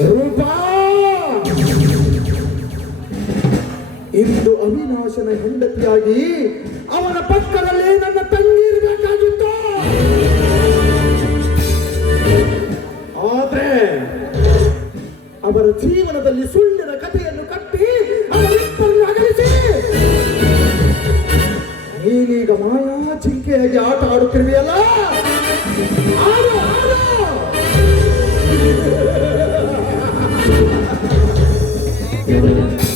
ರೂಪಾ! ಇಂದು ಅವಿನಾಶನ ಹೆಂಡತಿಯಾಗಿ ಅವನ ಪಕ್ಕದಲ್ಲಿ ನನ್ನ ತಂಗಿ ಇರಬೇಕಾಗಿತ್ತು. ಆದ್ರೆ ಅವರ ಜೀವನದಲ್ಲಿ ಸುಳ್ಳಿನ ಕಥೆಯನ್ನು ಕಟ್ಟಿ ಅವರಿಬ್ಬರನ್ನು ಅಗಲಿಸಿ. ನೀನೀಗ ಮಾಯಾ ಚಿಂಕೆಯಾಗಿ ಆಟ ಆಡುತ್ತಿರುವೆಯಲ್ಲ? ಅಂದು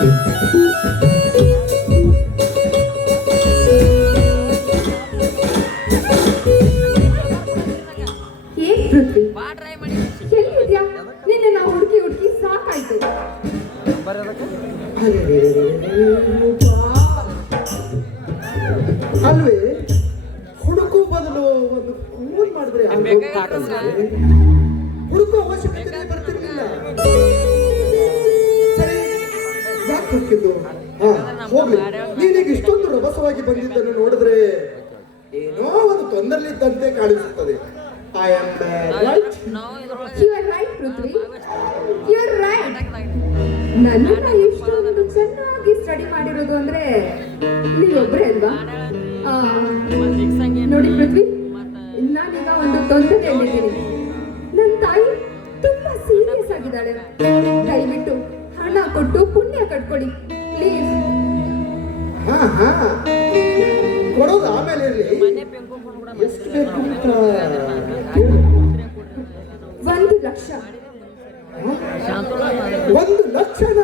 ಏನ್ ಹುಡುಕಿದ್ದು ಹಾ, ಹೋಗ್ಲಿ. ನೀನೀಗ ಇಷ್ಟೊಂದು ರಭಸವಾಗಿ ಬಂದಿದ್ದನ್ನು ನೋಡಿದ್ರೆ ಏನೋ ಒಂದು ತೊಂದರೆಲಿದ್ದಂತೆ ಕಾಣಿಸುತ್ತದೆ. I am right you are right Prithvi you are right ನನ್ನನ್ನ ಎಷ್ಟೊಂದು ಚೆನ್ನಾಗಿ ಸ್ಟಡಿ ಮಾಡಿರೋದು ಅಂದ್ರೆ ನೀವೊಬ್ರೇ ಅಲ್ವಾ? ನೋಡಿ ಪೃಥ್ವಿ ನಾನೀಗ ಒಂದು ತೊಂದರೆ ನನ್ನ ತಾಯಿ ತುಂಬಾ ಸೀರಿಯಸ್ ಆಗಿದ್ದಾಳೆ. ದಯವಿಟ್ಟು ಕೊಟ್ಟು ಪುಣ್ಯ ಕಟ್ಕೊಡಿ ಪ್ಲೀಸ್ ಹಾ ಹಾ. ಕೊಡೋದು ಆಮೇಲೆ ಎಷ್ಟು ಬೇಕು ಅಂತ. ಒಂದು ಲಕ್ಷ ಒಂದು ಲಕ್ಷನ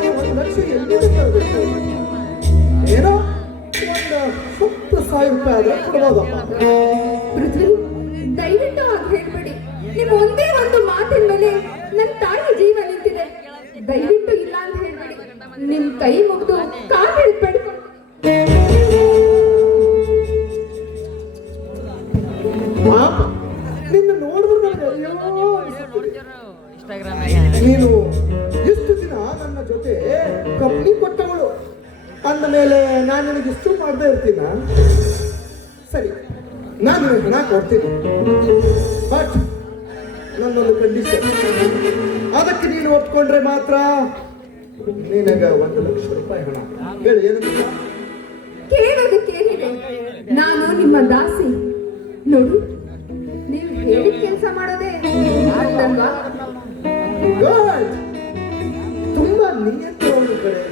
ಒಂದು ಲಕ್ಷ. ತರಬೇಕು? ಏನೋ ಒಂದು ಹತ್ತು ಸಾವಿರ ರೂಪಾಯಿ ಆದ್ರೆ ಕೊಡ್ಬೋದಪ್ಪ ಪೃಥ್ವಿ ದಯವಿಟ್ಟು ಹಾಗೆ ಹೇಳ್ಬೇಡಿ. ನೀವು ಒಂದೇ ಒಂದು ಮಾತಿನ ಮೇಲೆ ನನ್ನ ತಾಯಿ ಜೀವ ನಿಂತಿದೆ. ದಯವಿಟ್ಟು ಇಲ್ಲ ಅಂತ ಹೇಳ್ಬೇಡಿ. ನಿಮ್ ಕೈ ಮುಗಿದು ಕಾಲು ಪಾಪ ನಿನ್ನ ನೋಡಿದ್ರೆ ನೀನು ಎಷ್ಟು ದಿನ ನನ್ನ ಜೊತೆ ಕಂಪ್ನಿ ಕೊಟ್ಟವಳು? ಅಂದ ಮೇಲೆ ನಾನು ನಿನಗೆ ಇಷ್ಟು ಮಾಡದೆ ಇರ್ತೀನ? ಸರಿ. ನಾನು ನಾ ಹಣ ಕೊಡ್ತೀನಿ ಬಟ್ ನನ್ನೊಂದು ಕಂಡೀಷನ್ ಅದಕ್ಕೆ ನೀನು ಒಪ್ಕೊಂಡ್ರೆ ಮಾತ್ರ ನಿನಗ ಒಂದು ಲಕ್ಷ ರೂಪಾಯಿ ಹಣ. ಹೇಳಿ ಏನಂತ ಕೇಳೋದಕ್ಕೇನಿದೆ ನಾನು ನಿಮ್ಮ ದಾಸಿ. ನೋಡು ನೀವು ಹೇಳಿ ಕೆಲಸ ಮಾಡೋದೇ ತುಂಬಾ ನಿಯಂತ್ರಣ ಕಡೆ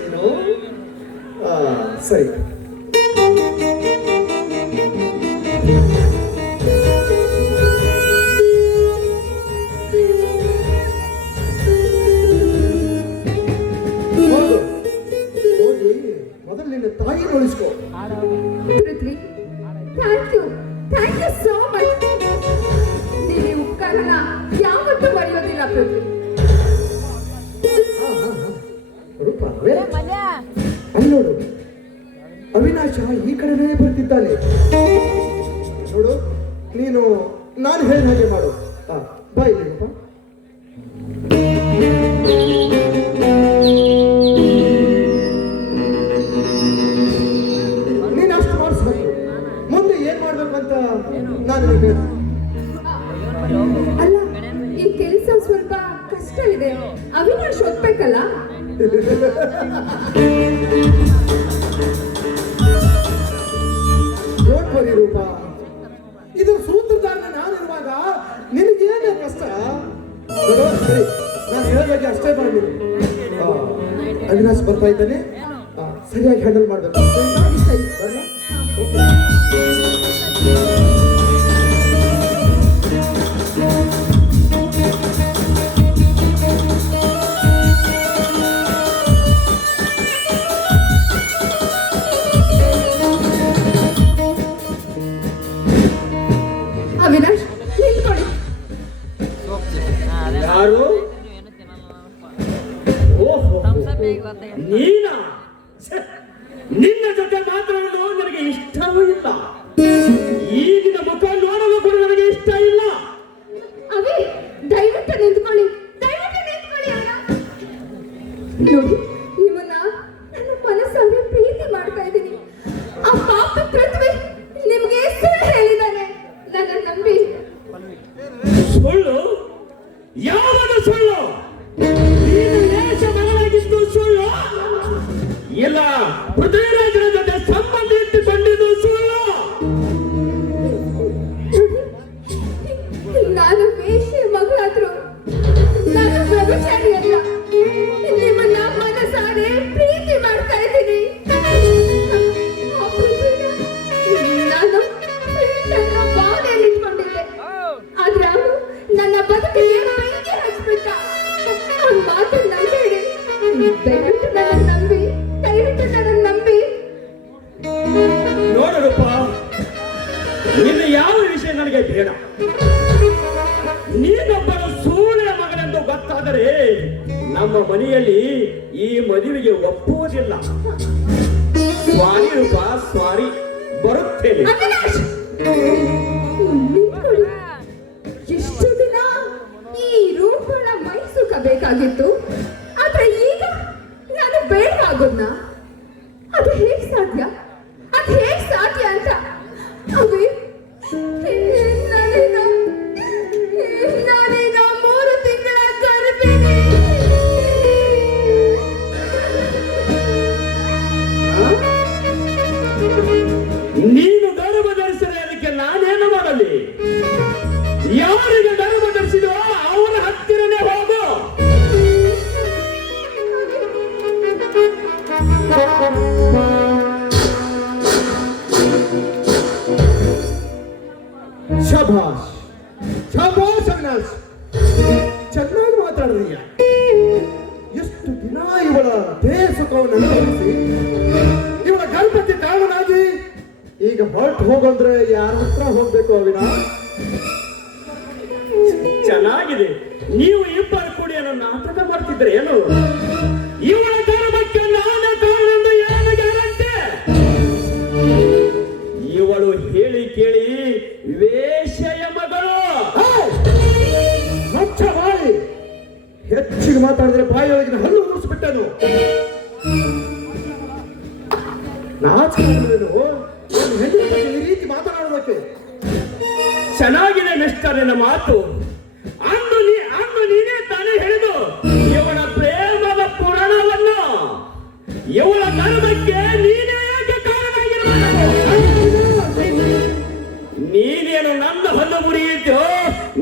ಸರಿ. ಉಪಕಾರನ ಯಾವತ್ತೂ ಬರೆಯೋದಿಲ್ಲ ಹಾ. ರೂಪ ಅಲ್ಲಿ ನೋಡು. ಅವಿನಾಶ ಈ ಕಡೆನೇ ಬರ್ತಿದ್ದಾನೆ. ನೋಡು ನೀನು ನಾನು ಹೇಳಿದ ಹಾಗೆ ಮಾಡು. ಬಾಯ್ ನೀನು ಅಷ್ಟು ಮಾಡಿಸ್ಬೇಕು ಮುಂದೆ ಏನ್ ಮಾಡ್ಬೇಕು ಅಂತ ನಾನು ಮಾಡಿಸ್ಬೇಕು ಅಲ್ಲ ಈ ಕೆಲಸ ಸ್ವಲ್ಪ ಕಷ್ಟ ಇದೆ ಅವಿನಾಶ್ ಓದ್ಬೇಕಲ್ಲ ವರಿ ರೂಪ. ಇದು ಸೂತ್ರಧಾರನ ನಾನಿರುವಾಗ ನಿನಗೇನೇ ಕಷ್ಟ? ಸರಿ ನಾನು ಹೇಳಬೇಕು ಅಷ್ಟೇ ಆ, ಅವಿನಾಶ್ ಬರ್ತಾ ಇದ್ದಾನೆ. ಸರಿಯಾಗಿ ಹ್ಯಾಂಡಲ್ ಮಾಡಬೇಕು. ನಿನ್ನ ಜೊತೆ ಮಾತನಾಡಲು ನನಗೆ ಇಷ್ಟವೂ ಇಲ್ಲ. ಈಗಿನ ಮುಖ ಮನೆಯಲ್ಲಿ ಈ ಮದುವೆಗೆ ಒಪ್ಪುವುದಿಲ್ಲ. ಸ್ವಾರಿ ರೂಪ ಸ್ವಾರಿ ಬರುತ್ತೇನೆ. ಎಷ್ಟು ದಿನ ಈ ರೂಪಣ ಬೇಕಾಗಿತ್ತು? ಆದ್ರೆ ಈಗ ನಾನು ಬೇಡ ಅದು ನಾನೇನು ಈಗ ಹೊರಟು ಹೋಗಂದ್ರೆ ಯಾರ ಹತ್ರ ಹೋಗ್ಬೇಕು ಅವಿನ? ಚೆನ್ನಾಗಿದೆ. ನೀವು ಇಬ್ಬರು ಕೂಡಿ ನನ್ನ ನಾಟಕ ಮಾಡ್ತಿದ್ರೆ ಏನು? ಇವಳ ಧರ್ಮಕ್ಕೆ ನಾನು ಕಾರಣ ಏನು ಗ್ಯಾರಂಟಿ? ಇವಳು ಹೇಳಿ ಕೇಳಿ ವೇಷಯ ಮಗಳು ಮಚ್ಚ ಬಾಯಿ! ಹೆಚ್ಚಿಗೆ ಮಾತಾಡಿದ್ರೆ ಬಾಯಿಯೊಳಗಿನ ಹಲ್ಲು ಮುಗಿಸ್ಬಿಟ್ಟನು ನಾಚಿಕೊಂಡು ಈ ರೀತಿ ಮಾತನಾಡಬೇಕು ಚೆನ್ನಾಗಿದೆ ಮಿಸ್ಟರ್ ನಿನ್ನ ಮಾತು. ಅಂದು ನೀ ಅಂದು ನೀನೇ ತಾನೇ ಹೇಳಿದು ಇವಳ ಪ್ರೇಮದ ಪುರಾಣವನ್ನು. ಇವಳ ಕರ್ಮಕ್ಕೆ ನೀನೇ ಯಾಕೆ ಕಾರಣವಾಗಿರಬೇಕು ನೀನೇನು ನನ್ನ ಹೊಲ್ಲು ಮುರಿಯಿತು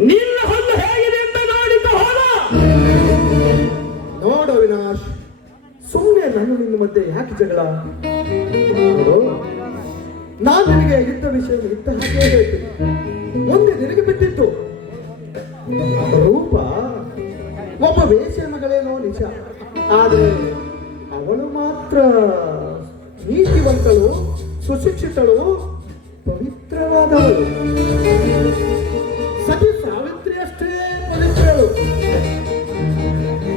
ನಿನ್ನ ಹೊಲ್ಲು ಹೇಗಿದೆ ಅಂತ ನೋಡಿದ್ದು ಹೋದ? ನೋಡು ವಿನಾಶ್ ಸುಮ್ಮನೆ ನನ್ನ ನಿನ್ನ ಮಧ್ಯೆ ಯಾಕೆ ಜಗಳ? ನಾನು ನಿನಗೆ ಇದ್ದ ವಿಷಯ ಇದ್ದ ಹಾಗೆ ಹೇಳ್ತೀನಿ. ಮುಂದೆ ನಿನಗೆ ಬಿಟ್ಟಿತ್ತು ರೂಪ, ಒಬ್ಬ ವೇಷ ಮಗಳೇನೋ ನಿಜ. ಆದರೆ ಅವಳು ಮಾತ್ರ ನೀತಿವಂತಳು, ಸುಶಿಕ್ಷಿತಳು, ಪವಿತ್ರವಾದವಳು. ಸತಿ ಸಾವಿತ್ರಿ ಅಷ್ಟೇ ಪವಿತ್ರಳು.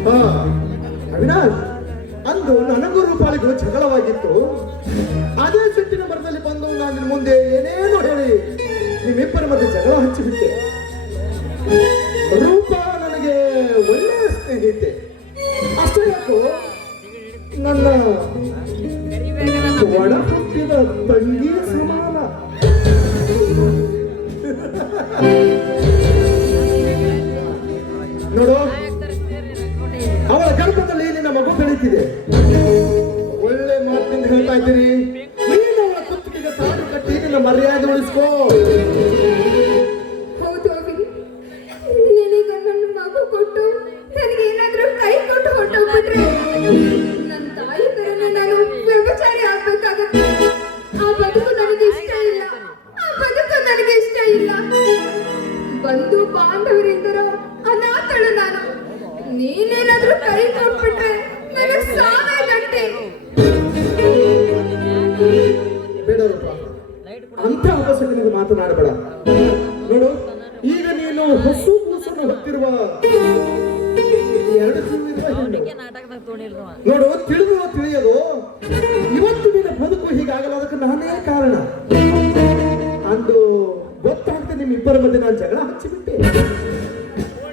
ಹಾ, ಅವಿನಾಶ್, ಅಂದು ನನಗೂ ರೂಪಾಳಿಗೂ ಜಗಳವಾಗಿತ್ತು. ಅದೇ ನಿನ್ನ ಮುಂದೆ ಏನೇನು ಹೇಳಿ, ನಿಮ್ಮಿಬ್ಬರ ಮಧ್ಯೆ ಜಗಳ ಹಚ್ಚಿಬಿಟ್ಟೆ ರೂಪ ನನಗೆ ಒಳ್ಳೆಯ ಸ್ನೇಹಿತೆ. ಅಷ್ಟೇ ಯಾಕೋ, ನನ್ನ ಒಡ ಹುಟ್ಟಿದ ತಂಗಿಯ ಸಮಾನ ನೋಡು, ಅವಳ ಗರ್ಭದಲ್ಲಿ ನಿನ್ನ ಮಗು ಬೆಳೀತಿದೆ. ಬಂಧು ಬಾಂಧವರಿಂದರೋ ಅನಾಥಳು ನಾನು. ನೀನೇನಾದ್ರೂ ಕೈ ಕೊಟ್ಬಿಟ್ರೆ ನನಗೆ ಸಾವೇ ಗಟ್ಟಿ ರೂಪ ಅಂತ ಅಪಸಕನಿಗೆ ಮಾತನಾಡಬೇಡ. ನೋಡು ಈಗ ನೀನು ಹೊಸು ಕೂಸನ್ನು ಹೊತ್ತಿರುವ ಎರಡು ನೋಡು ತಿಳಿದು ತಿಳಿಯೋದು. ಇವತ್ತು ನಿನ್ನ ಬದುಕು ಹೀಗಾಗಲ್ಲ ಅದಕ್ಕೆ ನಾನೇ ಕಾರಣ. ಗೊತ್ತಾಗ್ತದೆ ನಿಮ್ಮ ಇಬ್ಬರ ಮಧ್ಯೆ ನಾನು ಜಗಳ ಹಚ್ಚಿಬಿಟ್ಟೆ.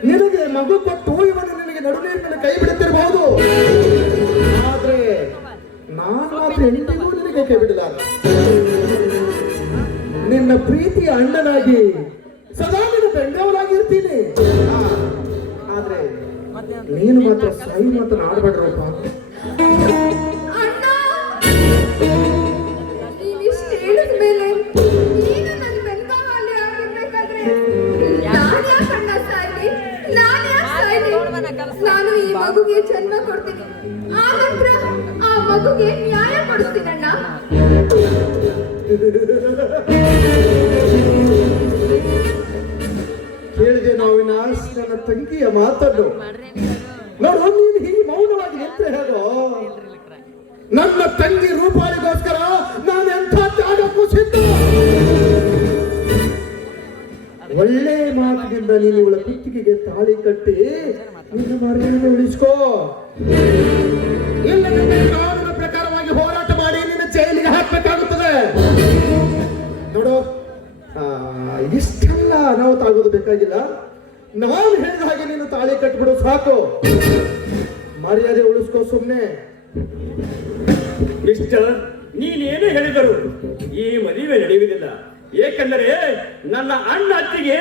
ನಿನಗೆ ಮಗು ಕೊಟ್ಟು ಇವನು ನಿನಗೆ ನಡುನೀರಿನಲ್ಲಿ ಕೈ ಬಿಡುತ್ತಿರಬಹುದು. ಆದ್ರೆ ನಾನು ಎಂದಿಗೂ ನಿನಗೆ ಕೈ ಬಿಡಲಾರ ನಿನ್ನ ಪ್ರೀತಿಯ ಅಣ್ಣನಾಗಿ ಸದಾ ನಿನ್ನ ಬೆಂಡವನಾಗಿರ್ತೀನಿ ಆದ್ರೆ ನೀನು ಮಾತ್ರ ಸೈ ಮಾತ್ರ ಅಣ್ಣ ಮಗುಗೆ ಜನ್ಮ ಕೊಡ್ತೀನಿ. ಆ ನಂತರ ಆ ಮಗುಗೆ ನ್ಯಾಯ ಕೊಡಿಸ್ತೀನಿ ಅಣ್ಣ. ಕೇಳಿದೆ ನಾವು ನಾಲ್ಕು ನನ್ನ ತಂಗಿಯ ಮಾತನ್ನು. ನೋಡು ನೀನು ಹೀಗೆ ಮೌನವಾಗಿ ಎಂತ ಹೇಳು ನನ್ನ ತಂಗಿ ರೂಪಾಯಿಗೋಸ್ಕರ ನಾನು ಎಂಥ ತ್ಯಾಗಕ್ಕೂ ಸಿದ್ಧ. ಒಳ್ಳೆ ಮಾತಿನಿಂದ ನೀನು ಇವಳ ಕುತ್ತಿಗೆಗೆ ತಾಳಿ ಕಟ್ಟಿ ನಿನ್ನ ಮಾಡಿದ ಉಳಿಸ್ಕೋ. ಇಲ್ಲ ಕಾನೂನು ಪ್ರಕಾರವಾಗಿ ಹೋರಾಟ ಮಾಡಿ ನಿನ್ನ ಜೈಲಿಗೆ ಹಾಕ್ಬೇಕಾಗುತ್ತದೆ. ನೋಡು ಇಷ್ಟೆಲ್ಲ ಅನಾಹುತ ಆಗೋದು ಬೇಕಾಗಿಲ್ಲ. ನಾನು ಹೇಳಿದ ಹಾಗೆ ನೀನು ತಾಳಿ ಕಟ್ಬಿಡು, ಸಾಕು. ಮರ್ಯಾದೆ ಉಳಿಸ್ಕೋ ಸುಮ್ಮನೆ ಮಿಸ್ಟರ್ ನೀನೇನು ಹೇಳಿದರು? ಈ ಮದುವೆ ನಡೆಯುವುದಿಲ್ಲ. ಏಕೆಂದರೆ ನನ್ನ ಅಣ್ಣ ಅತ್ತಿಗೆ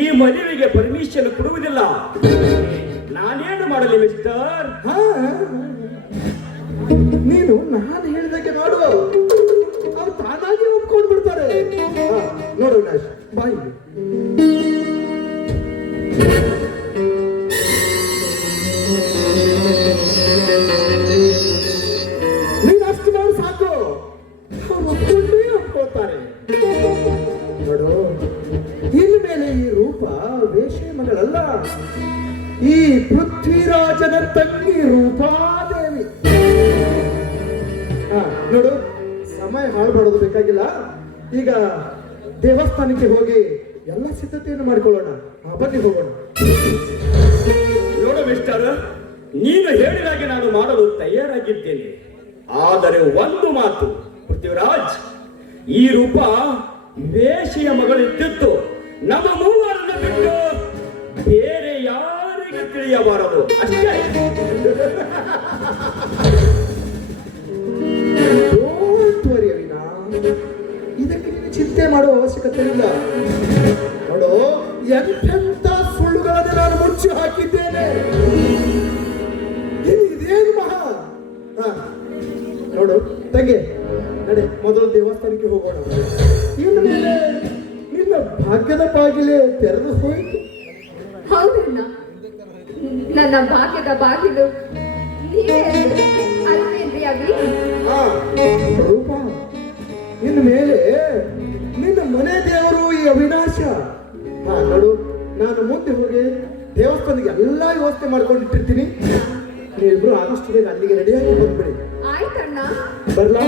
ಈ ಮದುವೆಗೆ ಪರ್ಮಿಷನ್ ಕೊಡುವುದಿಲ್ಲ. ನಾನೇನು ಮಾಡಲಿ ಮಿಸ್ಟರ್ ಹಾ. ನೀನು ನಾನು ಹೇಳಿದಕ್ಕೆ ನೋಡು. ಅವ್ರು ತಾನಾಗಿ ಒಪ್ಕೊಂಡು ಬಿಡ್ತಾರೆ. ನೋಡು ವಿನಾಶ್ ಬಾಯಿ ನೀನು ಅಷ್ಟು ಮಾಡು ಸಾಕು. ಅವ್ರು ಒಪ್ಕೊಂಡೇ ಇನ್ಮೇಲೆ ಈ ರೂಪ ವೇಷ ಮಗಳಲ್ಲ. ಪೃಥ್ವಿರಾಜನ ತಂಗಿ ರೂಪಾದೇವಿ. ನೋಡು, ಸಮಯ ಹಾಳು ಬೇಕಾಗಿಲ್ಲ. ಈಗ ದೇವಸ್ಥಾನಕ್ಕೆ ಹೋಗಿ ಎಲ್ಲ ಸಿದ್ಧತೆಯನ್ನು ಮಾಡಿಕೊಳ್ಳೋಣ. ಬನ್ನಿ ಹೋಗೋಣ. ನೋಡು ಮಿಸ್ಟರ್, ನೀನು ಹೇಳಿದಾಗೆ ನಾನು ಮಾಡಲು ತಯಾರಾಗಿದ್ದೇನೆ. ಆದರೆ ಒಂದು ಮಾತು, ಪೃಥ್ವಿರಾಜ್, ಈ ರೂಪ ವೇಷಿಯ ಮಗಳಿದ್ದಿತ್ತು ನಮ್ಮ ಮೂವರನ್ನು ಬಿಟ್ಟು ಬೇರೆ ತಿಳಿಯಬಾರದು. ಅಷ್ಟೇ. ಇದಕ್ಕೆ ನೀನು ಚಿಂತೆ ಮಾಡುವ ಅವಶ್ಯಕತೆ ಇಲ್ಲ. ನೋಡು ಎಂತೆಂತ ಸುಳ್ಳುಗಳನ್ನು ನಾನು ಮುಚ್ಚಿ ಹಾಕಿದ್ದೇನೆ. ಇದೇನು ಮಹಾ? ನೋಡು ತಂಗಿ ನಡೆ ಮೊದಲು ದೇವಸ್ಥಾನಕ್ಕೆ ಹೋಗೋಣ. ಇನ್ನು ಮೇಲೆ ನಿನ್ನ ಭಾಗ್ಯದ ಬಾಗಿಲೆ ತೆರೆದು ಹೋಯಿತು. ಹೌದಣ್ಣ ನನ್ನ ಭಾಗ್ಯದ ಬಾಗಿಲು. ನೀವೇ ಅಲ್ವೇ? ಅಲ್ವೇನ್ರಿ ಅವಿ ರೂಪ ನಿನ್ನ ಮೇಲೆ ನಿನ್ನ ಮನೆ ದೇವರು ಈ ಅವಿನಾಶ. ಹಾ ನೋಡು ನಾನು ಮುಂದೆ ಹೋಗಿ ದೇವಸ್ಥಾನಕ್ಕೆ ಎಲ್ಲ ವ್ಯವಸ್ಥೆ ಮಾಡ್ಕೊಂಡಿಟ್ಟಿರ್ತೀನಿ ನೀವಿಬ್ರು ಆದಷ್ಟು ಬೇಗ ಅಲ್ಲಿಗೆ ರೆಡಿಯಾಗಿ ಬಂದ್ಬಿಡಿ. ಆಯ್ತಣ್ಣ. ಬರ್ಲಾ?